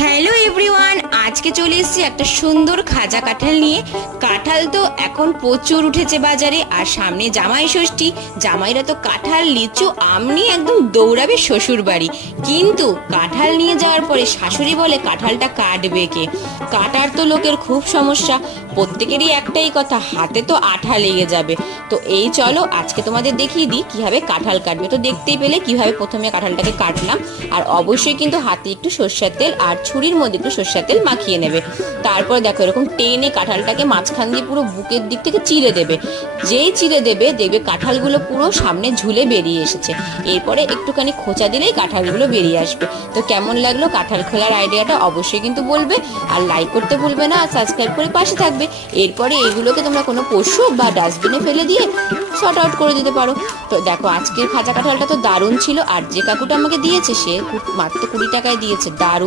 Hello everyone, আজকে চলে এসেছি একটা সুন্দর খাজা কাঁঠাল নিয়ে। কাঁঠাল তো এখন প্রচুর উঠেছে বাজারে, আর সামনে জামাই ষষ্ঠী। জামাইরা তো কাঁঠাল লিচু আম নিয়ে একদম দৌড়াবে শ্বশুর বাড়ি। কিন্তু কাঁঠাল নিয়ে যাওয়ার পরে শাশুড়ি বলে কাঁঠালটা কাটবে কে। কাটার তো লোকের খুব সমস্যা, প্রত্যেকেরই একটাই কথা, হাতে তো আঠা লেগে যাবে। তো এই চলো আজকে তোমাদের দেখিয়ে দিই কিভাবে কাঁঠাল কাটবে। তো দেখতেই পেলে কিভাবে প্রথমে কাঁঠালটাকে কাটলাম। আর অবশ্যই কিন্তু হাতে একটু সর্ষের তেল আর ছুরির মধ্যে একটু সর্ষের তেল মাখিয়ে নেবে। তারপর দেখো এরকম টেনে কাঁঠালটাকে মাঝখান দিয়ে পুরো বুকের দিক থেকে চিড়ে দেবে। যেই চিড়ে দেবে দেখবে কাঁঠালগুলো পুরো সামনে ঝুলে বেরিয়ে এসেছে। এরপরে একটুখানি খোঁচা দিলেই কাঁঠালগুলো বেরিয়ে আসবে। তো কেমন লাগলো কাঁঠাল খোলার আইডিয়াটা অবশ্যই কিন্তু বলবে, আর লাইক করতে ভুলবে না, আর সাবস্ক্রাইব করে পাশে থাকবে। এরপরে এগুলোকে তোমরা কোনো পশু বা ডাস্টবিনে ফেলে দিয়ে শর্ট আউট করে দিতে পারো। তো দেখো আজকের খাজা কাঁঠালটা তো দারুণ ছিল, আর যে কাকুটা আমাকে দিয়েছে সে মাত্র 20 টাকায় দিয়েছে। দারুণ